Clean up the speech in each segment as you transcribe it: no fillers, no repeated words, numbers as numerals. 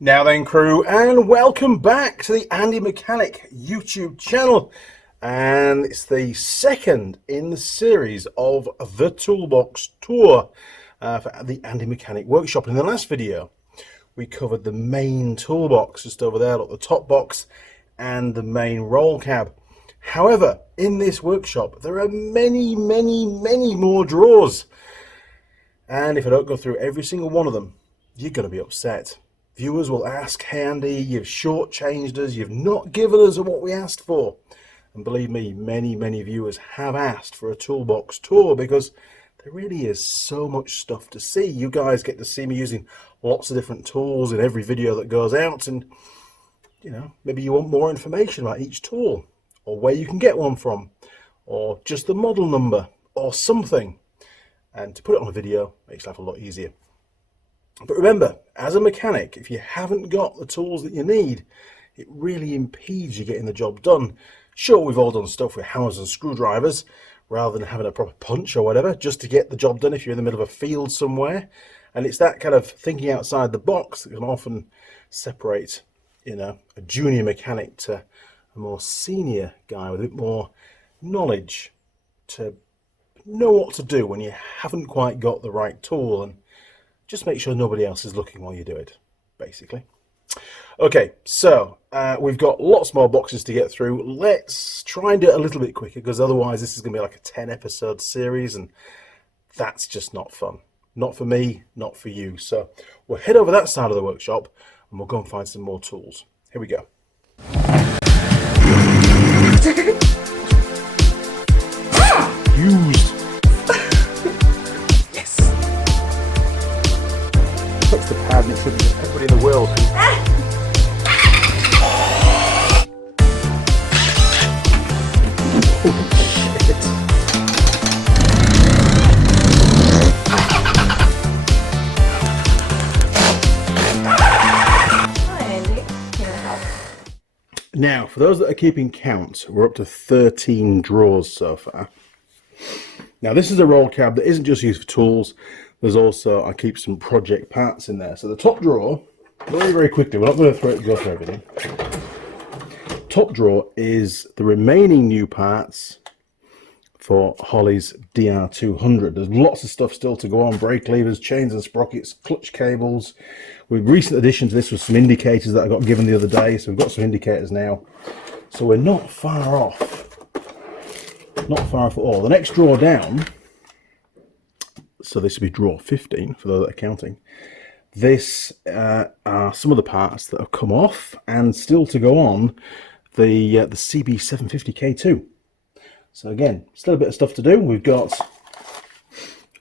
Now then, crew, and welcome back to the Andy Mechanic YouTube channel. And it's the second in the series of the Toolbox tour for the Andy Mechanic workshop. In the last video, we covered the main toolbox just over there, look, the top box and the main roll cab. However, in this workshop, there are many more drawers. And if I don't go through every single one of them, you're going to be upset. Viewers will ask, "Hey Andy, you've shortchanged us, you've not given us what we asked for." And believe me, many viewers have asked for a toolbox tour because there really is so much stuff to see. You guys get to see me using lots of different tools in every video that goes out, and you know, maybe you want more information about each tool, or where you can get one from, or just the model number, or something. And to put it on a video makes life a lot easier. But remember, as a mechanic, if you haven't got the tools that you need, it really impedes you getting the job done. Sure, we've all done stuff with hammers and screwdrivers rather than having a proper punch or whatever, just to get the job done if you're in the middle of a field somewhere. And it's that kind of thinking outside the box that can often separate, you know, a junior mechanic to a more senior guy with a bit more knowledge to know what to do when you haven't quite got the right tool, and just make sure nobody else is looking while you do it, basically. Okay, so we've got lots more boxes to get through. Let's try and do it a little bit quicker, because otherwise this is going to be like a 10-episode series, and that's just not fun. Not for me, not for you. So we'll head over that side of the workshop, and we'll go and find some more tools. Here we go. Used. Touch the pad and it should be everybody in the world. Now, for those that are keeping count, we're up to 13 drawers so far. Now, this is a roll cab that isn't just used for tools. There's also, I keep some project parts in there. So the top drawer, very quickly, we're not going to go through everything. Top drawer is the remaining new parts for Holley's DR200. There's lots of stuff still to go on: brake levers, chains and sprockets, clutch cables. With recent addition to this was some indicators that I got given the other day, so we've got some indicators now. So we're not far off. Not far off at all. The next drawer down, so this would be drawer 15 for those that are counting. This are some of the parts that have come off and still to go on the CB750K2. So again, still a bit of stuff to do. We've got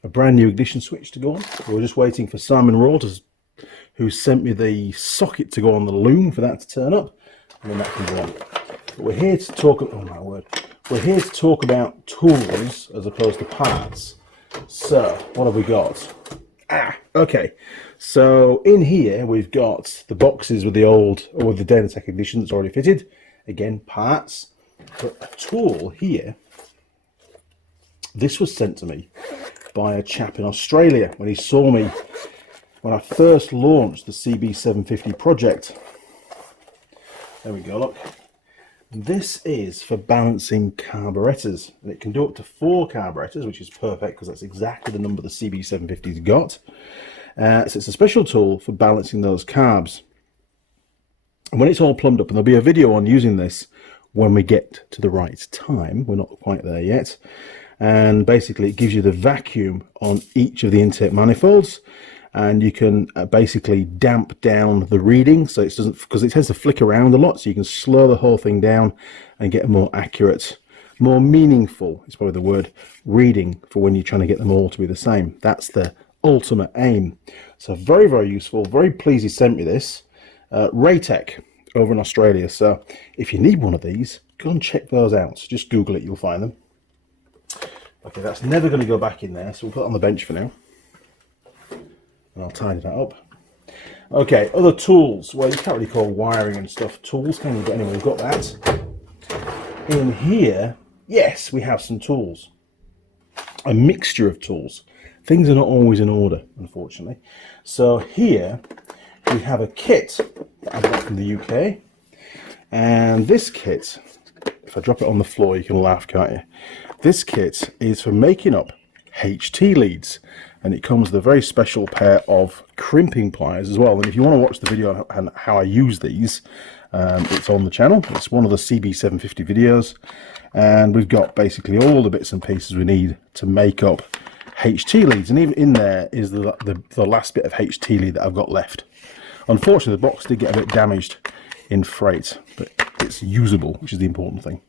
a brand new ignition switch to go on. We're just waiting for Simon Raw, who sent me the socket to go on the loom for that to turn up, and then that can go on. But we're here to talk. Oh my word! We're here to talk about tools as opposed to parts. So what have we got? Okay. So in here we've got the boxes with the old, or with the Dynatech ignition that's already fitted. Again, parts. But a tool here. This was sent to me by a chap in Australia when he saw me when I first launched the CB750 project. There we go, look. And this is for balancing carburetors, and it can do up to 4 carburetors, which is perfect because that's exactly the number the CB750's got. So it's a special tool for balancing those carbs. And when it's all plumbed up, and there'll be a video on using this when we get to the right time, we're not quite there yet. And basically it gives you the vacuum on each of the intake manifolds, and you can basically damp down the reading, so it doesn't, because it tends to flick around a lot, so you can slow the whole thing down and get a more accurate, more meaningful, it's probably the word, reading for when you're trying to get them all to be the same. That's the ultimate aim. So very useful. Very pleased he sent me this. Raytech over in Australia. So if you need one of these, go and check those out. Just Google it, you'll find them. Okay, that's never going to go back in there, so we'll put it on the bench for now. And I'll tidy that up. Okay, other tools. Well, you can't really call wiring and stuff tools, can you? But anyway, we've got that. In here, yes, we have some tools. A mixture of tools. Things are not always in order, unfortunately. So here we have a kit that I got from the UK. And this kit, if I drop it on the floor, you can laugh, can't you? This kit is for making up HT leads. And it comes with a very special pair of crimping pliers as well. And if you want to watch the video on how I use these, it's on the channel. It's one of the CB750 videos. And we've got basically all the bits and pieces we need to make up HT leads. And even in there is the last bit of HT lead that I've got left. Unfortunately, the box did get a bit damaged in freight, but it's usable, which is the important thing.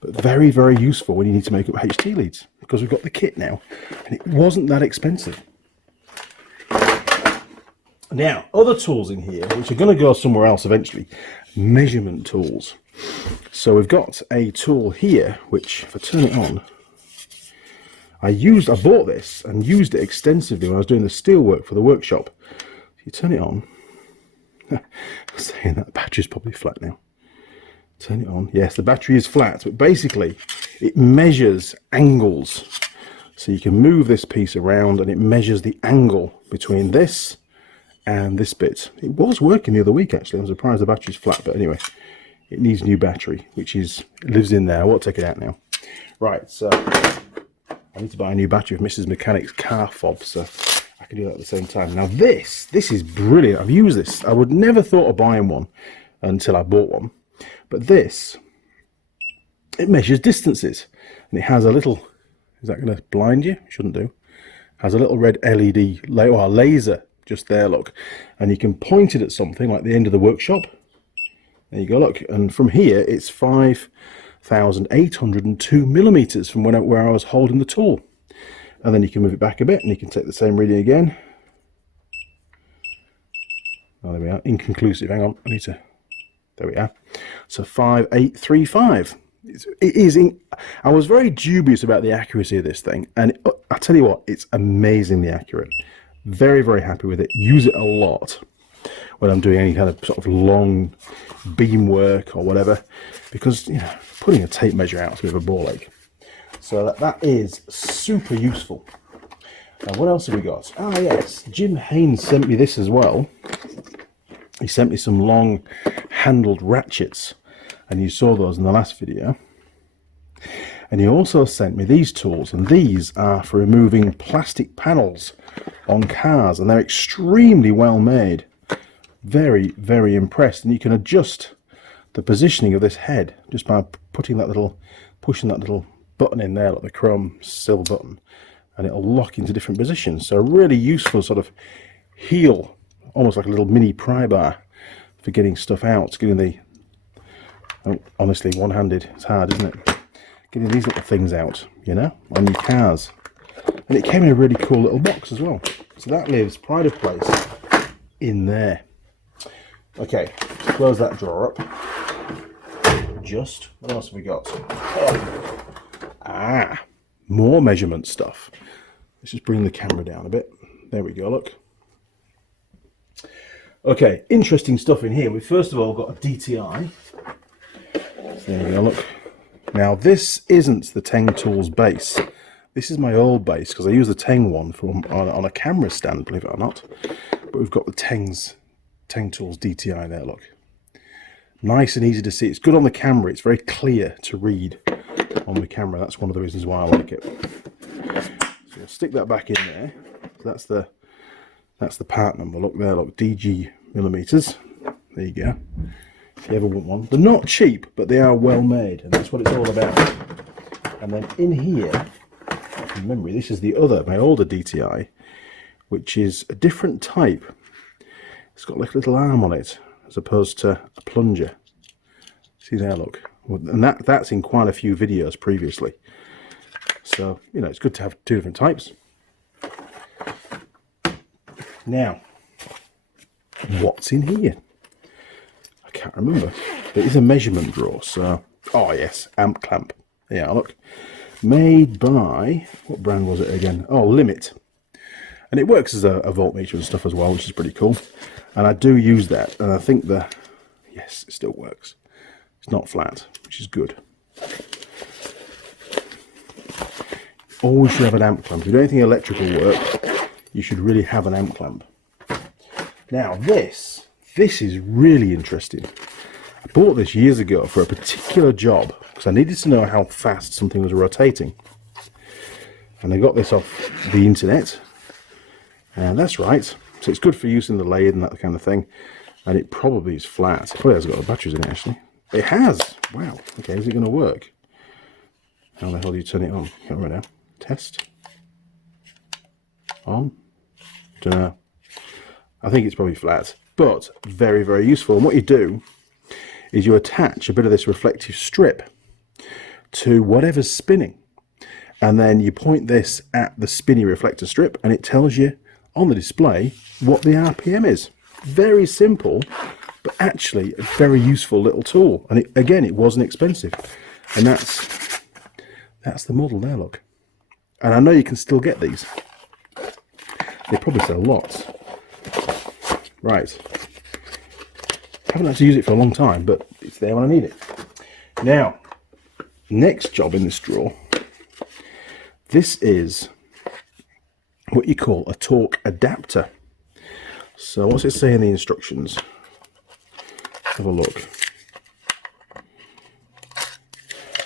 But very, very useful when you need to make up HT leads, because we've got the kit now, and it wasn't that expensive. Now, other tools in here, which are going to go somewhere else eventually, measurement tools. So we've got a tool here, which, if I turn it on, I bought this and used it extensively when I was doing the steel work for the workshop. If you turn it on, I'm saying that the battery's probably flat now. Turn it on. Yes, the battery is flat, but basically it measures angles. So you can move this piece around and it measures the angle between this and this bit. It was working the other week actually. I'm surprised the battery's flat, but anyway, it needs new battery, which lives in there. I won't take it out now. Right, so I need to buy a new battery for Mrs. Mechanic's car fob, so I can do that at the same time. Now this is brilliant. I've used this. I would never thought of buying one until I bought one. But this, it measures distances, and it has a little, is that going to blind you? It shouldn't do. Has a little red LED laser just there, look. And you can point it at something like the end of the workshop. There you go, look. And from here, it's 5,802 millimeters from where I was holding the tool. And then you can move it back a bit, and you can take the same reading again. Oh, there we are. Inconclusive. Hang on, I need to... There we are. So 5,835. I was very dubious about the accuracy of this thing, and I tell you what, it's amazingly accurate. Very, very happy with it. Use it a lot when I'm doing any kind of sort of long beam work or whatever, because you know, putting a tape measure out is a bit of a ball ache. So that is super useful. Now, what else have we got? Ah, yes, Jim Haynes sent me this as well. He sent me some long handled ratchets, and you saw those in the last video. And he also sent me these tools, and these are for removing plastic panels on cars, and they're extremely well made. Very, very impressed. And you can adjust the positioning of this head just by pushing that little button in there, like the chrome silver button, and it'll lock into different positions. So a really useful sort of heel, almost like a little mini pry bar for getting stuff out, getting the, honestly, one-handed, it's hard, isn't it? Getting these little things out, you know, on your cars. And it came in a really cool little box as well. So that lives pride of place in there. Okay, close that drawer up. What else have we got? Ah, more measurement stuff. Let's just bring the camera down a bit. There we go, look. Okay, interesting stuff in here. We've first of all got a DTI. There we go, look. Now this isn't the Teng Tools base. This is my old base, because I use the Teng one on a camera stand, believe it or not. But we've got the Teng Tools DTI there, look. Nice and easy to see. It's good on the camera. It's very clear to read on the camera. That's one of the reasons why I like it. So we'll stick that back in there. That's the part number. Look there, look, DG millimeters. There you go. If you ever want one. They're not cheap, but they are well made, and that's what it's all about. And then in here, from memory, this is my older DTI, which is a different type. It's got like a little arm on it, as opposed to a plunger. See there, look. And that's in quite a few videos previously. So, you know, it's good to have two different types. Now, what's in here? I can't remember. There is a measurement drawer, so... Oh, yes, amp clamp. Yeah, look. Made by... What brand was it again? Oh, Limit. And it works as a voltmeter and stuff as well, which is pretty cool. And I do use that, and I think yes, it still works. It's not flat, which is good. Always should have an amp clamp. If you do anything electrical work, you should really have an amp clamp. Now this is really interesting. I bought this years ago for a particular job because I needed to know how fast something was rotating. And I got this off the internet. And that's right. So it's good for use in the lathe and that kind of thing. And it probably is flat. It probably has got the batteries in it actually. It has! Wow. Okay, is it going to work? How the hell do you turn it on? Can't remember now. Test. On. Don't know. I think it's probably flat. But very, very useful. And what you do is you attach a bit of this reflective strip to whatever's spinning. And then you point this at the spinny reflector strip and it tells you on the display what the RPM is. Very simple, but actually a very useful little tool. And it wasn't expensive. And that's the model there, look. And I know you can still get these. They probably sell lots. Right. Haven't had to use it for a long time, but it's there when I need it. Now, next job in this drawer. This is what you call a torque adapter. So what's it say in the instructions? Let's have a look.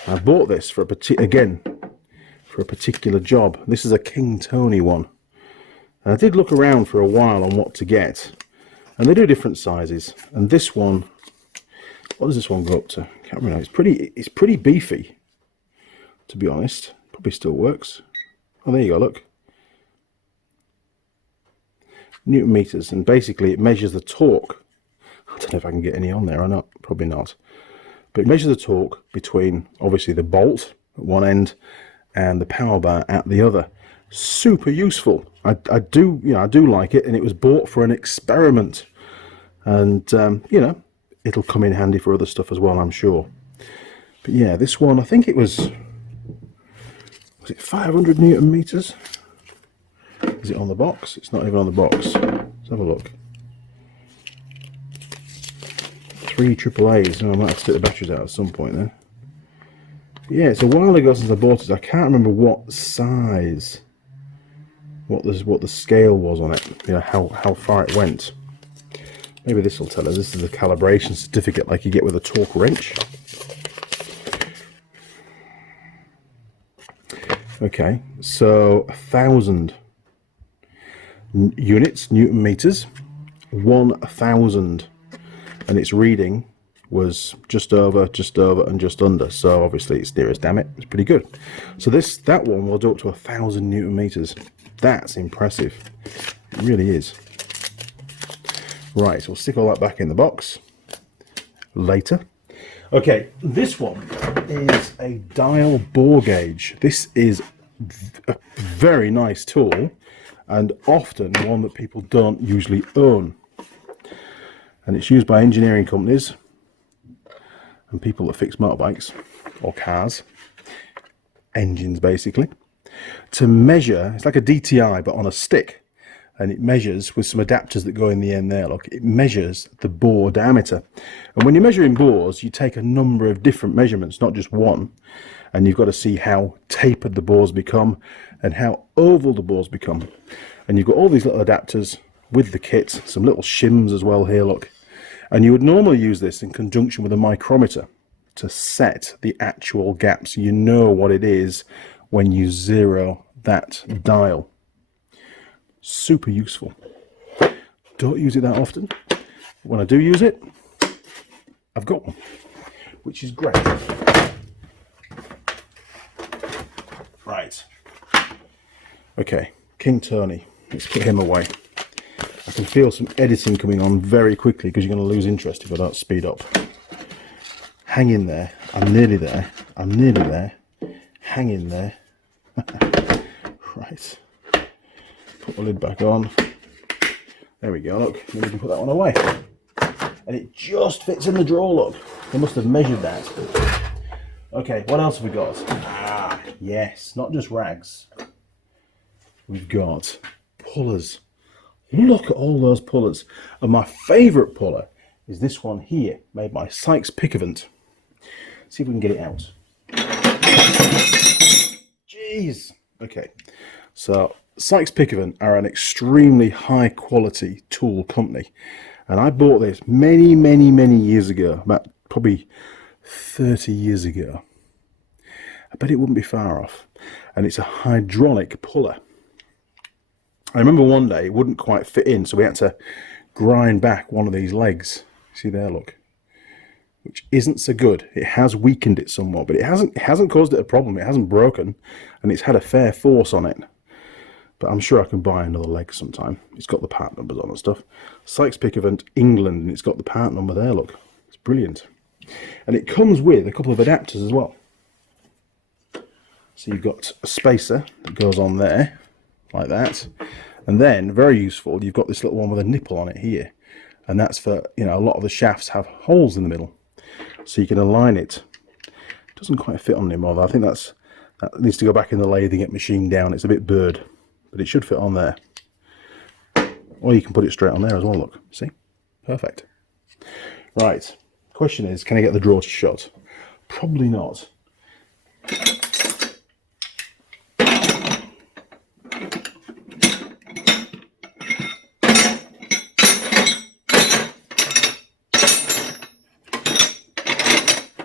I bought this for a particular job. This is a King Tony one. And I did look around for a while on what to get. And they do different sizes. And this one, what does this one go up to? Can't remember. It's pretty beefy, to be honest. Probably still works. Oh, there you go, look. Newton meters, and basically it measures the torque. I don't know if I can get any on there or not. Probably not. But it measures the torque between, obviously, the bolt at one end and the power bar at the other. Super useful. I do like it, and it was bought for an experiment. And it'll come in handy for other stuff as well, I'm sure. But yeah, this one, I think was it 500 Newton meters? Is it on the box? It's not even on the box. Let's have a look. 3 AAAs. Oh, I might have to take the batteries out at some point then. But yeah, it's a while ago since I bought it. I can't remember what size, what the scale was on it. You know, how far it went. Maybe this will tell us. This is a calibration certificate like you get with a torque wrench. Okay, so 1,000 units, Newton meters, 1,000, and its reading was just over, and just under. So obviously it's near as damn it. It's pretty good. So that one will do up to 1,000 Newton meters. That's impressive. It really is. Right, so we'll stick all that back in the box later. Okay, this one is a dial bore gauge. This is a very nice tool and often one that people don't usually own. And it's used by engineering companies and people that fix motorbikes or cars, engines basically, to measure. It's like a DTI but on a stick. And it measures with some adapters that go in the end there. Look, it measures the bore diameter. And when you're measuring bores, you take a number of different measurements, not just one. And you've got to see how tapered the bores become and how oval the bores become. And you've got all these little adapters with the kit, some little shims as well here, look. And you would normally use this in conjunction with a micrometer to set the actual gap so you know what it is when you zero that dial. Super useful. Don't use it that often. When I do use it, I've got one, which is great. Right. Okay, King Tony. Let's put him away. I can feel some editing coming on very quickly because you're going to lose interest if I don't speed up. Hang in there. I'm nearly there. I'm nearly there. Hang in there. Right. Put the lid back on. There we go, look. Then we can put that one away. And it just fits in the drawer, look. They must have measured that. Okay, what else have we got? Ah, yes, not just rags. We've got pullers. Look at all those pullers. And my favourite puller is this one here, made by Sykes Pickavant. See if we can get it out. Jeez. Okay, so Sykes-Pickerton are an extremely high quality tool company, and I bought this many years ago, about probably 30 years ago. I bet it wouldn't be far off. And it's a hydraulic puller. I remember one day it wouldn't quite fit in, so we had to grind back one of these legs. See there, look. Which isn't so good. It has weakened it somewhat, but it hasn't caused it a problem. It hasn't broken, and it's had a fair force on it. But I'm sure I can buy another leg sometime. It's got the part numbers on and stuff. Sykes-Pickerton, England, and it's got the part number there, look. It's brilliant. And it comes with a couple of adapters as well. So you've got a spacer that goes on there, like that. And then, very useful, you've got this little one with a nipple on it here. And that's for, you know, a lot of the shafts have holes in the middle. So you can align it. It doesn't quite fit on anymore, though. I think that needs to go back in the lathe and get machined down. It's a bit bird, but it should fit on there. Or you can put it straight on there as well, look. See? Perfect. Right. Question is, can I get the drawer to shut? Probably not.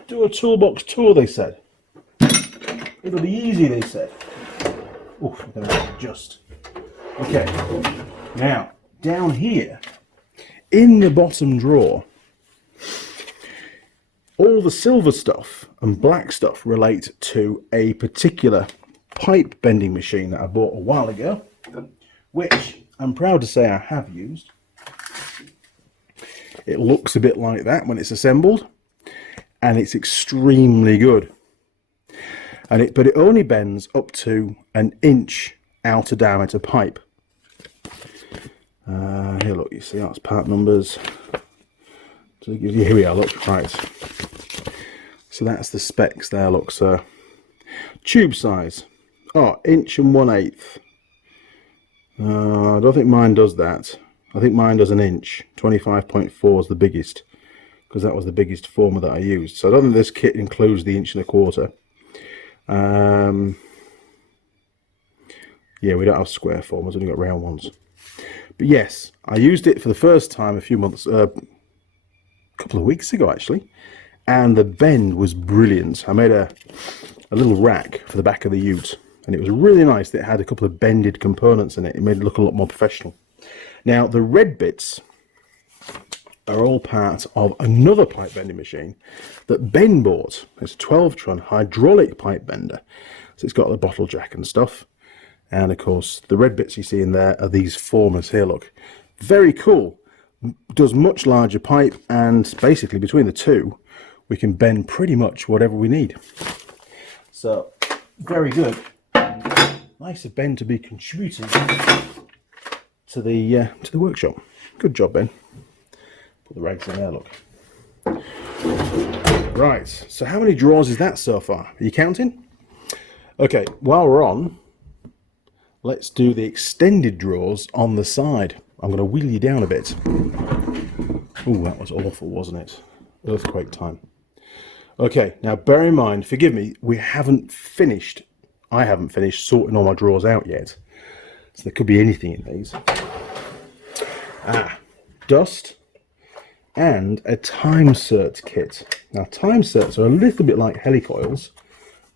Do a toolbox tour, they said. It'll be easy, they said. Oof, I'm going to adjust. Okay, now, down here, in the bottom drawer, all the silver stuff and black stuff relate to a particular pipe bending machine that I bought a while ago, which I'm proud to say I have used. It looks a bit like that when it's assembled, and it's extremely good. But it only bends up to an inch outer diameter pipe. Here, look, you see that's part numbers. So here we are, look, right. So that's the specs there, look, so tube size, inch and 1/8. I don't think mine does that. I think mine does an inch. 25.4 is the biggest, because that was the biggest former that I used. So I don't think this kit includes the 1.25 inch. Yeah, we don't have square formers, we've only got round ones. But yes, I used it for the first time a few months, a couple of weeks ago actually, and the bend was brilliant. I made a little rack for the back of the ute, and it was really nice that it had a couple of bended components in it. It made it look a lot more professional. Now the red bits are all part of another pipe bending machine that Ben bought. It's a 12-ton hydraulic pipe bender. So it's got the bottle jack and stuff. And of course, the red bits you see in there are these formers here, look. Very cool. Does much larger pipe, and basically between the two, we can bend pretty much whatever we need. So, very good. Nice of Ben to be contributing to the workshop. Good job, Ben. Put the rags in there, look. Right, so how many drawers is that so far? Are you counting? Okay, while we're on, let's do the extended drawers on the side. I'm going to wheel you down a bit. Ooh, that was awful, wasn't it? Earthquake time. Okay, now bear in mind, forgive me, I haven't finished sorting all my drawers out yet. So there could be anything in these. Dust and a time cert kit. Now time certs are a little bit like helicoils,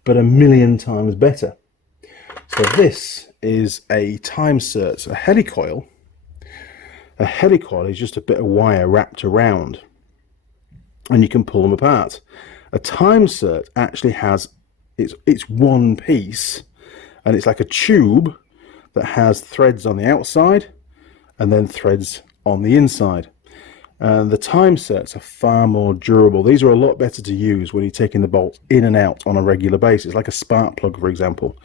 but a million times better. So this is a time cert, a helicoil. A helicoil is just a bit of wire wrapped around, and you can pull them apart. A time cert actually has, it's one piece, and it's like a tube that has threads on the outside and then threads on the inside. And the time certs are far more durable. These are a lot better to use when you're taking the bolts in and out on a regular basis, like a spark plug, for example.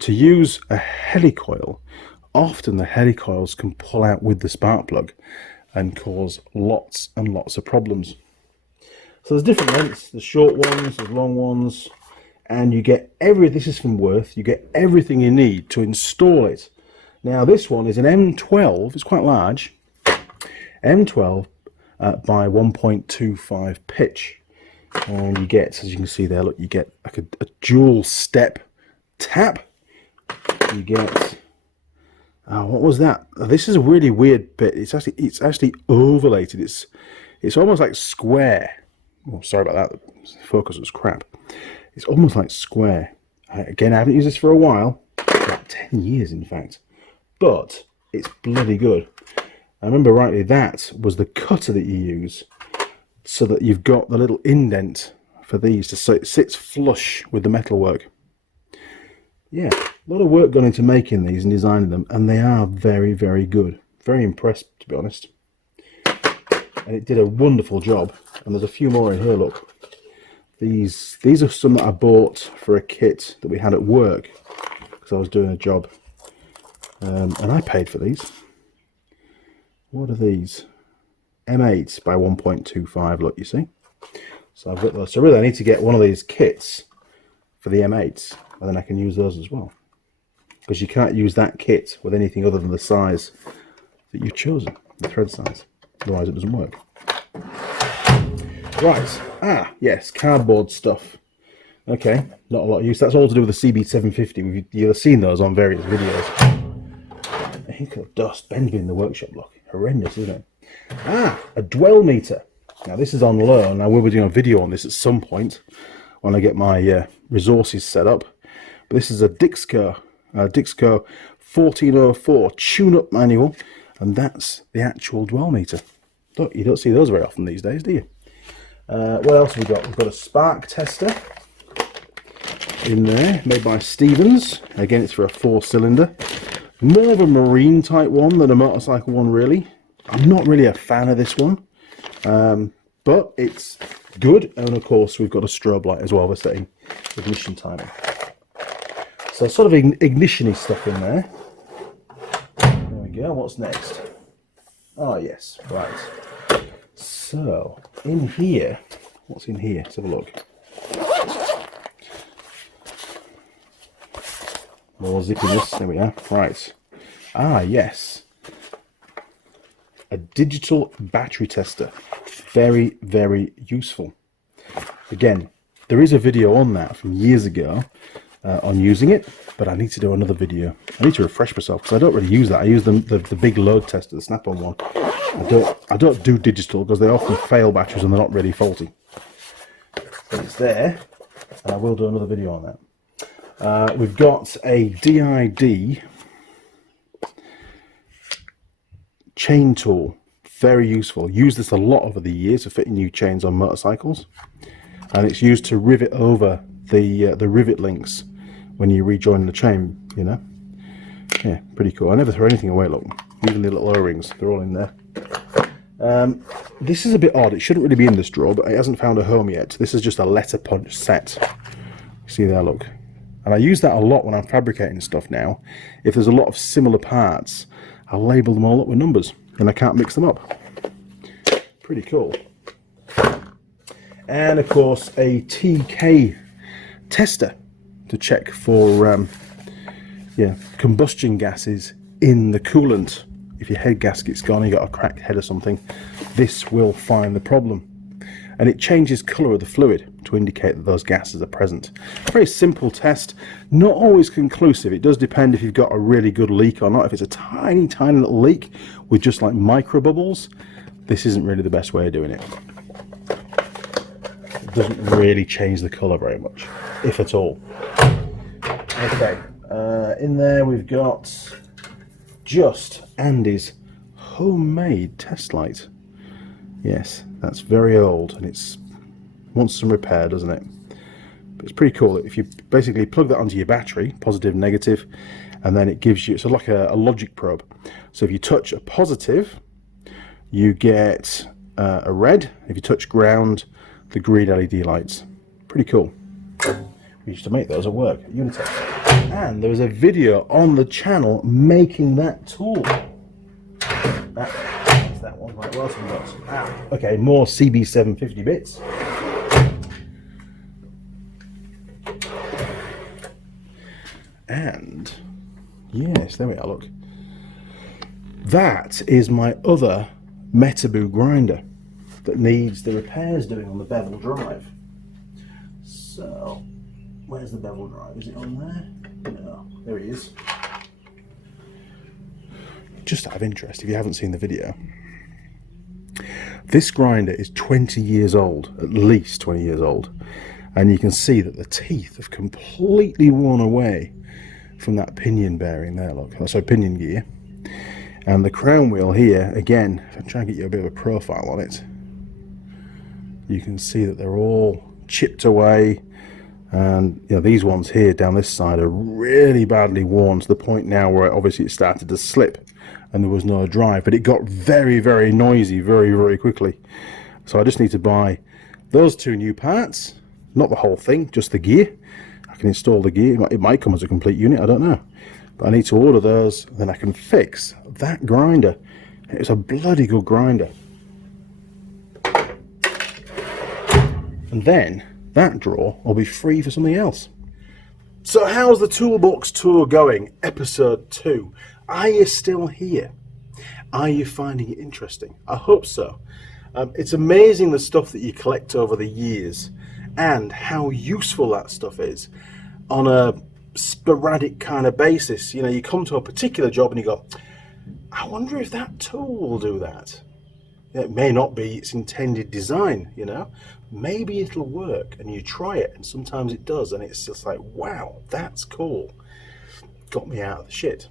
To use a helicoil, often the helicoils can pull out with the spark plug and cause lots and lots of problems. So there's different lengths, there's short ones, there's long ones, and you get this is from Worth, you get everything you need to install it. Now this one is an M12, it's quite large, M12 by 1.25 pitch. And you get, as you can see there, look, you get like a dual step tap. You get What was that? This is a really weird bit. It's actually overlaid. It's almost like square. Oh, sorry about that. The focus was crap. It's almost like square. Again, I haven't used this for a while. About 10 years, in fact. But it's bloody good. I remember rightly, that was the cutter that you use so that you've got the little indent for these so it sits flush with the metalwork. Yeah, a lot of work gone into making these and designing them, and they are very, very good. Very impressed, to be honest. And it did a wonderful job. And there's a few more in here, look. These are some that I bought for a kit that we had at work because I was doing a job. And I paid for these. What are these? M8 by 1.25, look, you see. So I've got those. So really I need to get one of these kits for the M8s, and then I can use those as well. Because you can't use that kit with anything other than the size that you've chosen, the thread size. Otherwise it doesn't work. Right, yes, cardboard stuff. Okay, not a lot of use. That's all to do with the CB750. You've seen those on various videos. A hink of dust. Ben's been in the workshop, look. Horrendous, isn't it? A dwell meter. Now this is on loan. I will be doing a video on this at some point when I get my resources set up. But this is a Dixco 1404 tune-up manual, and that's the actual dwell meter. Look, you don't see those very often these days, do you? What else have we got? We've got a spark tester in there, made by Stevens. Again, it's for a 4-cylinder. More of a marine type one than a motorcycle one, really. I'm not really a fan of this one, but it's good. And of course, we've got a strobe light as well for setting ignition timing. So sort of ignition-y stuff in there. There we go. What's next? Oh yes, right. So in here, what's in here? Let's have a look. More zippiness. There we are. Right. Yes. A digital battery tester. Very, very useful. Again, there is a video on that from years ago on using it, but I need to do another video. I need to refresh myself because I don't really use that. I use the big load tester, the snap-on one. I don't do digital because they often fail batteries and they're not really faulty. But it's there, and I will do another video on that. We've got a DID chain tool. Very useful. Used this a lot over the years for fitting new chains on motorcycles, and it's used to rivet over the rivet links when you rejoin the chain, you know. Yeah, pretty cool. I never throw anything away, look. Even the little O-rings, they're all in there. This is a bit odd. It shouldn't really be in this drawer, but it hasn't found a home yet. This is just a letter punch set. See there, look. And I use that a lot when I'm fabricating stuff now. If there's a lot of similar parts, I'll label them all up with numbers, and I can't mix them up. Pretty cool. And of course, a TK tester to check for combustion gases in the coolant. If your head gasket's gone, you got a cracked head or something, this will find the problem. And it changes colour of the fluid to indicate that those gases are present. Very simple test, not always conclusive. It does depend if you've got a really good leak or not. If it's a tiny, tiny little leak with just like micro bubbles, this isn't really the best way of doing it. It doesn't really change the colour very much, if at all. Okay, in there we've got just Andy's homemade test light. Yes, that's very old and it's wants some repair, doesn't it? But it's pretty cool. If you basically plug that onto your battery, positive, negative, and then it gives you, it's like a logic probe. So if you touch a positive, you get a red. If you touch ground, the green LED lights. Pretty cool. We used to make those at work at Unitech. And there was a video on the channel making that tool. That's that one. Right, what else have we got? Okay, more CB750 bits. And yes, there we are, look. That is my other Metaboo grinder that needs the repairs doing on the bevel drive. So, where's the bevel drive? Is it on there? No, there he is. just out of interest, if you haven't seen the video, this grinder is 20 years old, at least 20 years old. And you can see that the teeth have completely worn away from that pinion bearing there, look. So pinion gear. And the crown wheel here, again, if I try and get you a bit of a profile on it, you can see that they're all chipped away. And you know, these ones here down this side are really badly worn to the point now where obviously it started to slip and there was no drive. But it got very, very noisy very, very quickly. So I just need to buy those 2 new parts. Not the whole thing, just the gear. I can install the gear. It might come as a complete unit, I don't know. But I need to order those, then I can fix that grinder. It's a bloody good grinder. And then that drawer will be free for something else. So how's the Toolbox tour going? Episode 2. Are you still here? Are you finding it interesting? I hope so. It's amazing the stuff that you collect over the years and how useful that stuff is on a sporadic kind of basis. You know, you come to a particular job and you go, I wonder if that tool will do that. It may not be its intended design, you know. Maybe it'll work, and you try it, and sometimes it does, and it's just like, wow, that's cool. Got me out of the shit.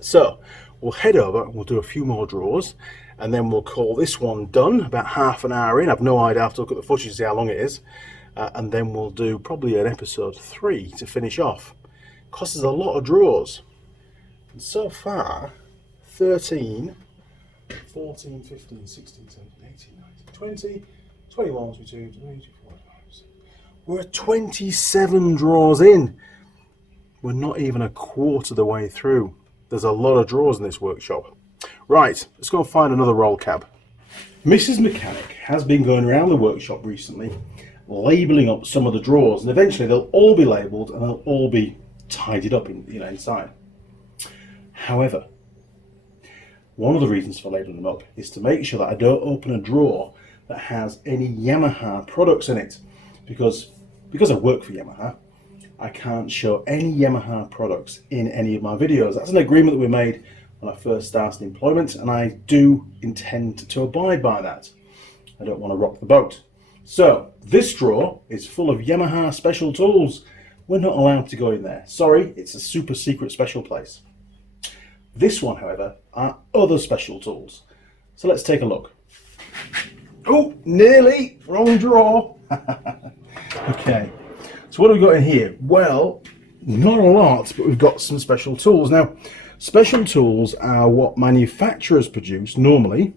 So we'll head over and we'll do a few more drawers, and then we'll call this one done, about half an hour in. I've no idea, I have to look at the footage to see how long it is. And then we'll do probably an episode 3 to finish off. Because there's a lot of drawers. And so far, 13, 14, 15, 16, 17, 18, 19, 20, 21, 22, 23, 24, 25. We're 27 drawers in. We're not even a quarter of the way through. There's a lot of drawers in this workshop. Right, let's go and find another roll cab. Mrs. Mechanic has been going around the workshop recently, labelling up some of the drawers, and eventually they'll all be labelled and they'll all be tidied up inside. However, one of the reasons for labelling them up is to make sure that I don't open a drawer that has any Yamaha products in it, because I work for Yamaha, I can't show any Yamaha products in any of my videos. That's an agreement that we made when I first started employment, and I do intend to abide by that. I don't want to rock the boat. So this drawer is full of Yamaha special tools. We're not allowed to go in there. Sorry, it's a super secret special place. This one, however, are other special tools. So let's take a look. Oh, nearly wrong drawer. Okay, so what have we got in here? Well, not a lot, but we've got some special tools. Now, special tools are what manufacturers produce normally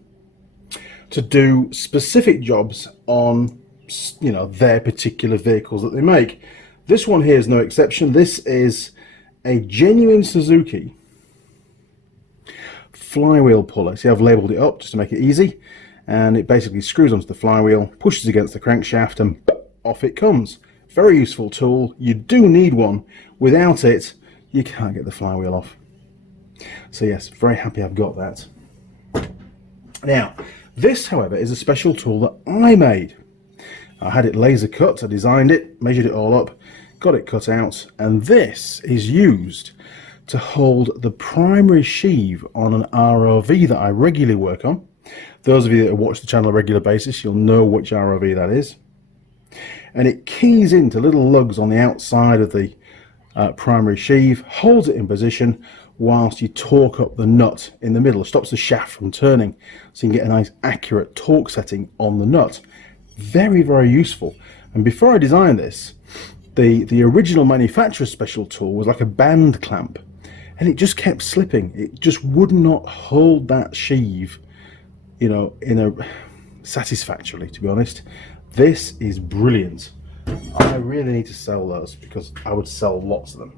to do specific jobs on, you know, their particular vehicles that they make. This one here is no exception. This is a genuine Suzuki flywheel puller. See, I've labelled it up just to make it easy, and it basically screws onto the flywheel, pushes against the crankshaft, and off it comes. Very useful tool. You do need one. Without it, you can't get the flywheel off. So yes, very happy I've got that. Now, this, however, is a special tool that I made. I had it laser cut, I designed it, measured it all up, got it cut out, and this is used to hold the primary sheave on an ROV that I regularly work on. Those of you that watch the channel on a regular basis, you'll know which ROV that is. And it keys into little lugs on the outside of the primary sheave, holds it in position whilst you torque up the nut in the middle. It stops the shaft from turning, so you can get a nice accurate torque setting on the nut. Very, very useful. And before I designed this, the original manufacturer's special tool was like a band clamp, and it just kept slipping. It just would not hold that sheave, you know, in a satisfactorily, to be honest. This is brilliant. I really need to sell those because I would sell lots of them.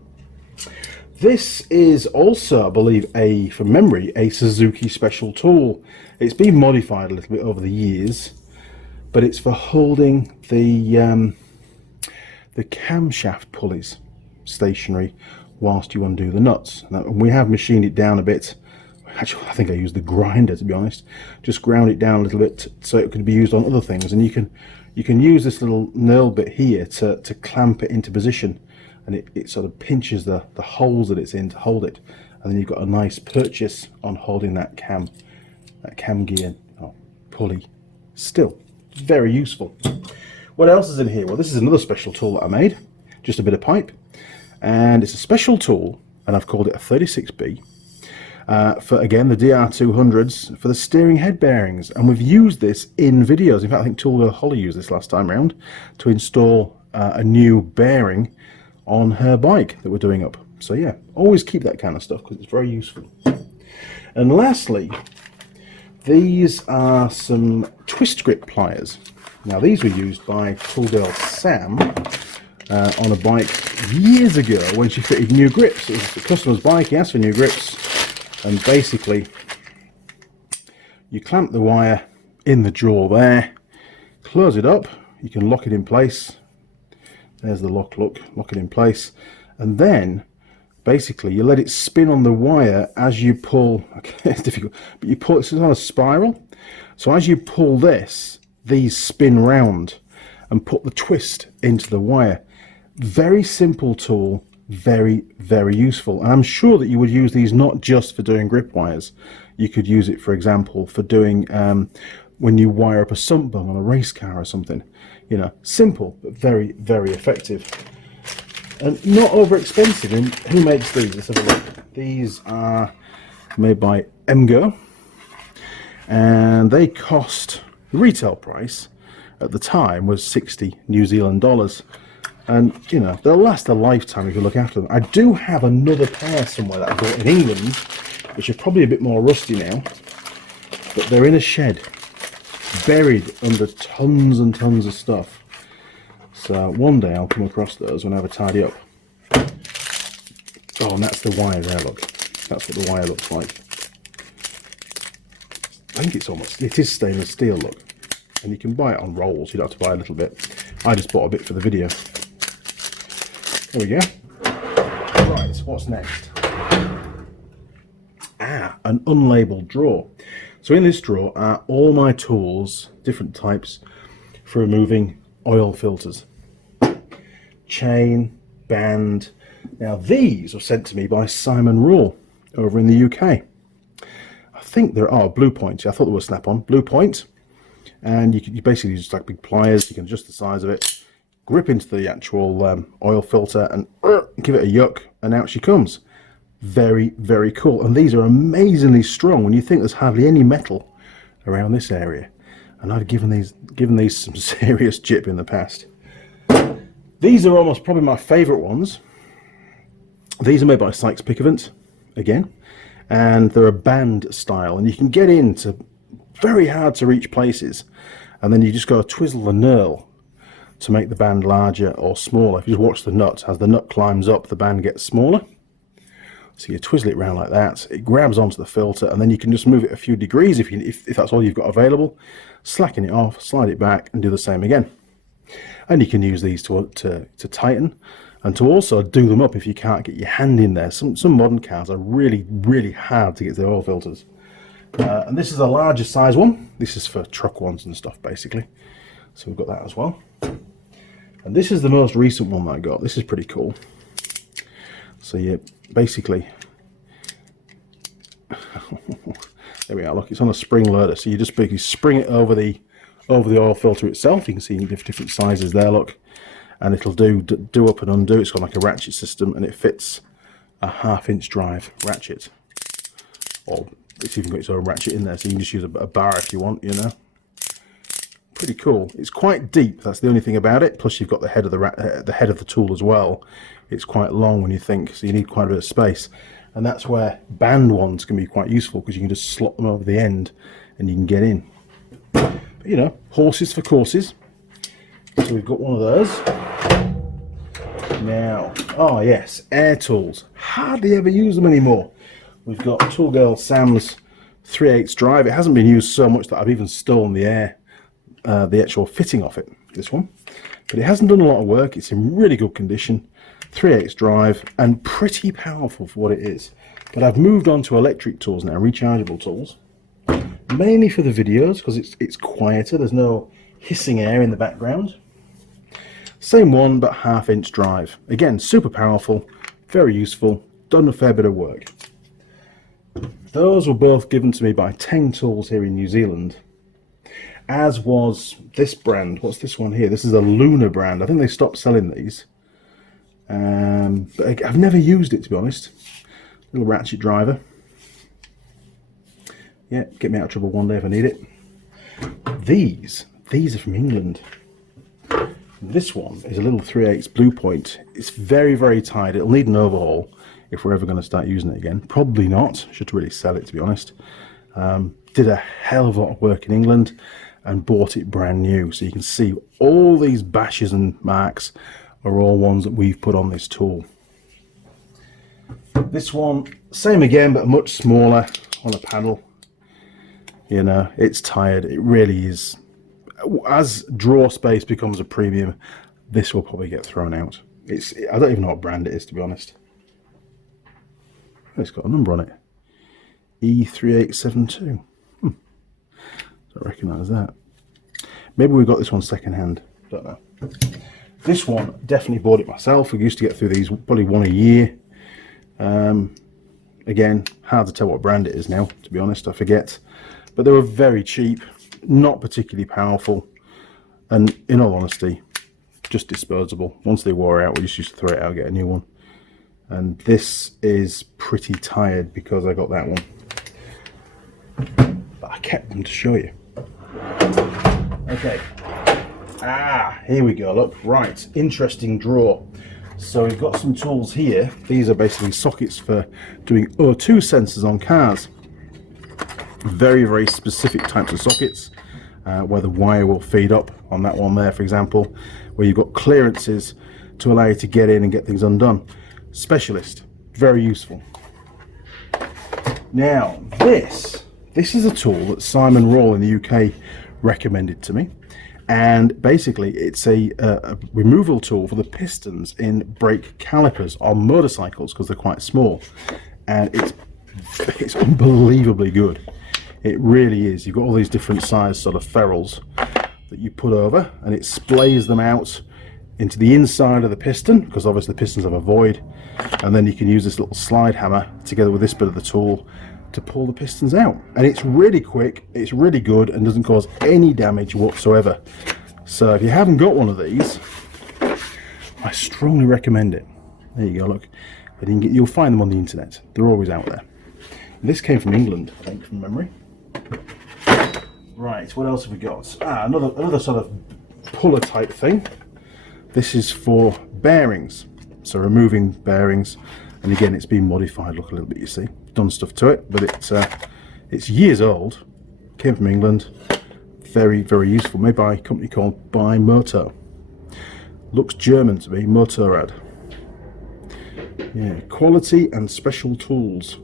This is also, I believe, from memory, a Suzuki special tool. It's been modified a little bit over the years, but it's for holding the camshaft pulleys stationary whilst you undo the nuts. Now, we have machined it down a bit. Actually, I think I used the grinder, to be honest. Just ground it down a little bit so it could be used on other things. And you can use this little knurl bit here to clamp it into position, and it sort of pinches the holes that it's in to hold it. and then you've got a nice purchase on holding that cam gear pulley. Still very useful. What else is in here? Well, this is another special tool that I made, just a bit of pipe, and it's a special tool, and I've called it a 36B for, again, the DR200s for the steering head bearings, and we've used this in videos. In fact, I think Toolgirl Holly used this last time around to install a new bearing on her bike that we're doing up. So yeah, always keep that kind of stuff because it's very useful. And lastly, these are some twist grip pliers. Now these were used by Toolgirl Sam on a bike years ago when she fitted new grips. It was the customer's bike, he asked for new grips, and basically you clamp the wire in the drawer there, close it up, you can lock it in place. There's the lock it in place, and then basically you let it spin on the wire as you pull. Okay, it's difficult, but you pull, it's on a spiral, so as you pull this, these spin round and put the twist into the wire. Very simple tool, very, very useful, and I'm sure that you would use these not just for doing grip wires. You could use it, for example, for doing when you wire up a sump bung on a race car or something. You know, simple but very, very effective, and not over expensive. And who makes these? Let's have a look. These are made by Emgo, and they cost, the retail price at the time was 60 New Zealand dollars, and you know, they'll last a lifetime if you look after them. I do have another pair somewhere that I bought in England, which are probably a bit more rusty now, but they're in a shed, buried under tons and tons of stuff. So one day I'll come across those when I have a tidy up. Oh, and that's the wire there, look. That's what the wire looks like. I think it is stainless steel, look. And you can buy it on rolls, you don't have to buy a little bit. I just bought a bit for the video. There we go. Right, what's next? An unlabeled drawer. So in this drawer are all my tools, different types, for removing oil filters. Chain, band. Now these were sent to me by Simon Raw over in the UK. I think there are Blue Point. I thought they were Snap-on. Blue Point. And you basically just like big pliers, you can adjust the size of it, grip into the actual oil filter and give it a yuck, and out she comes. Very, very cool. And these are amazingly strong when you think there's hardly any metal around this area. And I've given these some serious jip in the past. These are almost probably my favourite ones. These are made by Sykes Pickavant, again, and they're a band style, and you can get into very hard to reach places, and then you just go twizzle the knurl to make the band larger or smaller. If you just watch the nut, as the nut climbs up, the band gets smaller. So you twizzle it around like that, it grabs onto the filter, and then you can just move it a few degrees if that's all you've got available, slacken it off, slide it back, and do the same again. And you can use these to tighten, and to also do them up if you can't get your hand in there. Some modern cars are really, really hard to get to the oil filters. And this is a larger size one. This is for truck ones and stuff, basically. So we've got that as well. And this is the most recent one that I got. This is pretty cool. So you basically, there we are, look, it's on a spring loader. So you just basically spring it over the oil filter itself. You can see different sizes there, look. And it'll do up and undo. It's got like a ratchet system, and it fits a 1/2-inch drive ratchet. Or it's even got its own ratchet in there, so you can just use a bar if you want, you know. Pretty cool. It's quite deep, that's the only thing about it. Plus you've got the head of the tool as well. It's quite long when you think, so you need quite a bit of space. And that's where band ones can be quite useful, because you can just slot them over the end and you can get in. But, you know, horses for courses. So we've got one of those. Now, oh yes, air tools. Hardly ever use them anymore. We've got Toolgirl Sam's 3/8 drive. It hasn't been used so much that I've even stolen the actual fitting off it, this one. But it hasn't done a lot of work. It's in really good condition. 3/8 drive, and pretty powerful for what it is. But I've moved on to electric tools now, rechargeable tools. Mainly for the videos, because it's quieter. There's no hissing air in the background. Same one, but 1/2-inch drive. Again, super powerful, very useful, done a fair bit of work. Those were both given to me by Teng Tools here in New Zealand, as was this brand. What's this one here? This is a Luna brand. I think they stopped selling these. But I've never used it, to be honest. Little ratchet driver. Yeah, get me out of trouble one day if I need it. These are from England. This one is a little 3/8 Blue Point. It's very, very tight. It'll need an overhaul if we're ever going to start using it again. Probably not. Should really sell it, to be honest. Did a hell of a lot of work in England and bought it brand new. So you can see all these bashes and marks are all ones that we've put on this tool. This one, same again, but much smaller on a paddle. You know, it's tired. It really is. As drawer space becomes a premium, this will probably get thrown out. I don't even know what brand it is, to be honest. It's got a number on it. E3872. Don't recognise that. Maybe we got this one second hand. Don't know. This one, definitely bought it myself. We used to get through these probably one a year. Again, hard to tell what brand it is now, to be honest. I forget. But they were very cheap, not particularly powerful, and in all honesty, just disposable. Once they wore out, we just used to throw it out and get a new one. And this is pretty tired because I got that one. But I kept them to show you. Okay. Here we go. Look, right. Interesting drawer. So we've got some tools here. These are basically sockets for doing O2 sensors on cars. Very, very specific types of sockets, where the wire will feed up on that one there, for example, where you've got clearances to allow you to get in and get things undone. Specialist, very useful. Now, this is a tool that Simon Roll in the UK recommended to me, and basically it's a removal tool for the pistons in brake calipers on motorcycles because they're quite small, and it's unbelievably good. It really is. You've got all these different size sort of ferrules that you put over, and it splays them out into the inside of the piston, because obviously the pistons have a void, and then you can use this little slide hammer together with this bit of the tool to pull the pistons out. And it's really quick, it's really good, and doesn't cause any damage whatsoever. So if you haven't got one of these, I strongly recommend it. There you go, look. But you'll find them on the internet. They're always out there. And this came from England, I think, from memory. Right, what else have we got? Another sort of puller type thing. This is for bearings, so removing bearings, and again it's been modified. Look a little bit, you see, done stuff to it, but it's years old. Came from England. Very, very useful. Made by a company called By Moto. Looks German to me. Motorrad. Yeah, quality and special tools.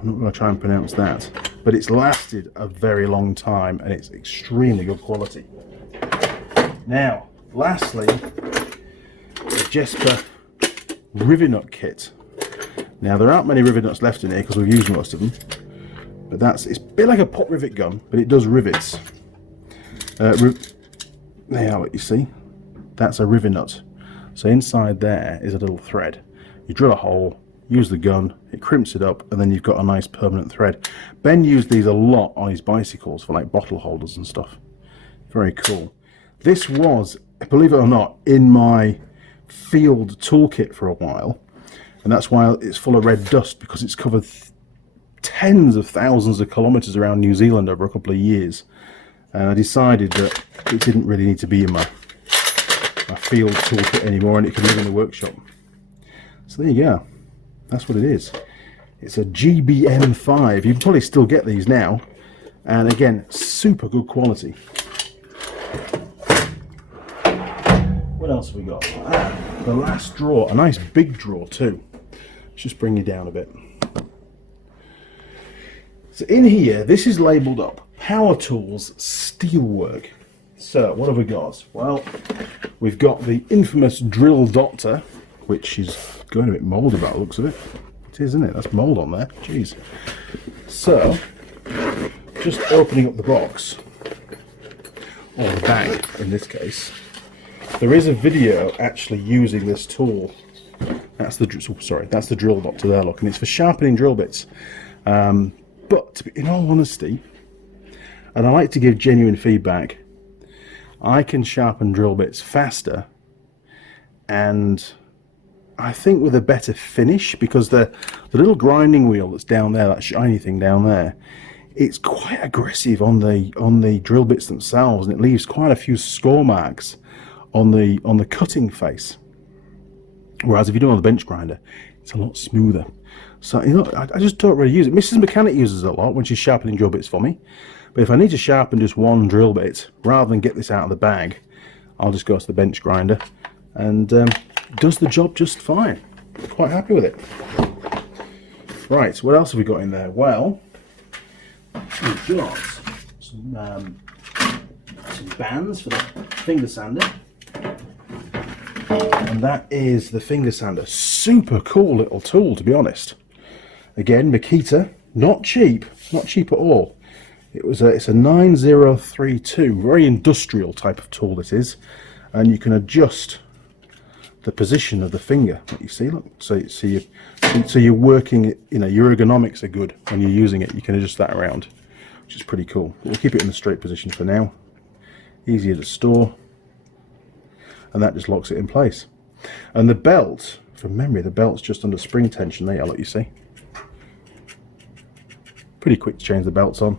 I'm not going to try and pronounce that, but it's lasted a very long time and it's extremely good quality. Now, lastly, the Jesper rivet nut kit. Now, there aren't many rivet nuts left in here because we've used most of them, but it's a bit like a pop rivet gun, but it does rivets. There you are, what you see. That's a rivet nut. So inside there is a little thread. You drill a hole, use the gun, it crimps it up, and then you've got a nice permanent thread. Ben used these a lot on his bicycles for like bottle holders and stuff. Very cool. This was, believe it or not, in my field toolkit for a while, and that's why it's full of red dust, because it's covered tens of thousands of kilometers around New Zealand over a couple of years, and I decided that it didn't really need to be in my field toolkit anymore, and it could live in the workshop. So there you go. That's what it is. It's a GBM5. You can probably still get these now, and again, super good quality. What else have we got? The last drawer, a nice big drawer too. Let's just bring you down a bit. So in here, this is labelled up Power Tools Steelwork. So what have we got? Well, we've got the infamous Drill Doctor, which is going a bit mouldy by the looks of it. It is, isn't it? That's mould on there. Jeez. So, just opening up the box, or the bag in this case, there is a video actually using this tool. That's the Drill Doctor there, look, and it's for sharpening drill bits. But in all honesty, and I like to give genuine feedback, I can sharpen drill bits faster, and I think with a better finish, because the little grinding wheel that's down there, that shiny thing down there, it's quite aggressive on the drill bits themselves, and it leaves quite a few score marks on the cutting face. Whereas if you do it on the bench grinder, it's a lot smoother. So, you know, I just don't really use it. Mrs. Mechanic uses it a lot when she's sharpening drill bits for me. But if I need to sharpen just one drill bit, rather than get this out of the bag, I'll just go to the bench grinder, and it does the job just fine. Quite happy with it. Right, what else have we got in there? Well, we've got some bands for the finger sander. And that is the finger sander. Super cool little tool, to be honest. Again, Makita, not cheap at all. It's a 9032, very industrial type of tool this is, and you can adjust the position of the finger. You see, look, so you're working it. You know, your ergonomics are good when you're using it. You can adjust that around, which is pretty cool. We'll keep it in the straight position for now. Easier to store, and that just locks it in place. And the belt, from memory, the belt's just under spring tension there. I'll let you see. Pretty quick to change the belts on,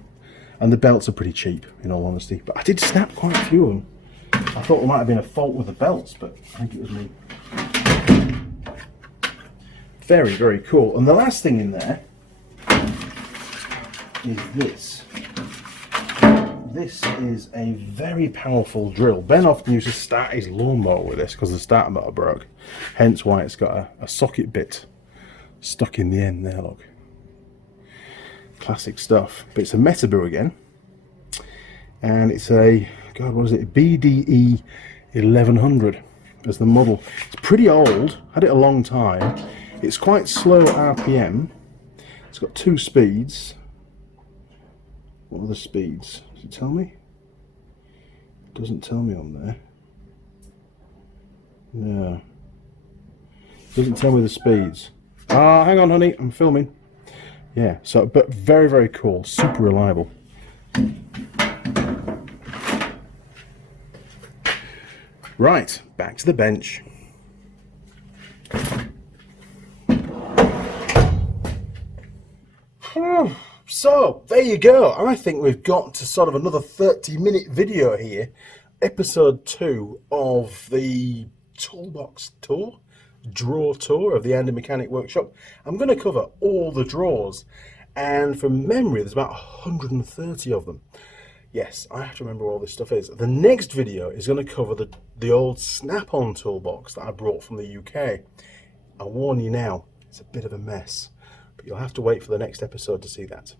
and the belts are pretty cheap, in all honesty. But I did snap quite a few of them. I thought there might have been a fault with the belts, but I think it was me. Very, very cool. And the last thing in there is this. This is a very powerful drill. Ben often used to start his lawnmower with this because the starter motor broke. Hence why it's got a socket bit stuck in the end there, look. Classic stuff. But it's a Metaboo again. And it's a, God, what is it? BDE 1100 as the model. It's pretty old. Had it a long time. It's quite slow RPM. It's got 2 speeds. What are the speeds? Does it tell me? It doesn't tell me on there. No. It doesn't tell me the speeds. Ah, hang on, honey. I'm filming. Yeah, so, but very, very cool. Super reliable. Right, back to the bench. So, there you go. I think we've got to sort of another 30-minute video here. Episode 2 of the Toolbox tour. Drawer tour of the Andy Mechanic Workshop. I'm going to cover all the drawers, and from memory there's about 130 of them. Yes, I have to remember where all this stuff is. The next video is going to cover the old snap-on toolbox that I brought from the UK. I warn you now, it's a bit of a mess, but you'll have to wait for the next episode to see that.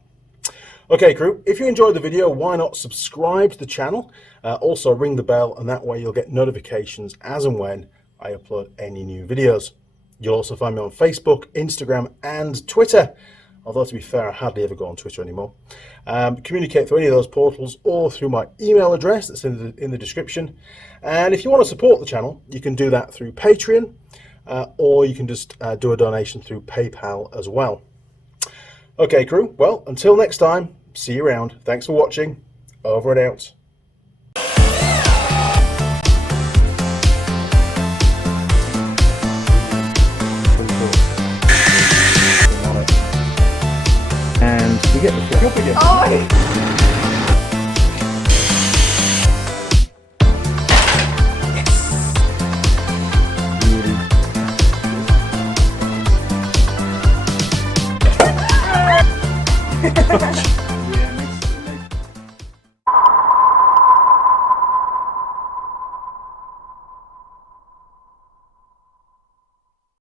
Okay, crew, if you enjoyed the video, why not subscribe to the channel? Also ring the bell, and that way you'll get notifications as and when I upload any new videos. You'll also find me on Facebook, Instagram, and Twitter. Although, to be fair, I hardly ever go on Twitter anymore. Communicate through any of those portals or through my email address that's in the description. And if you want to support the channel, you can do that through Patreon, or you can just do a donation through PayPal as well. Okay, crew, well, until next time, see you around. Thanks for watching. Over and out. And we get the pick up again. Oh! Yes!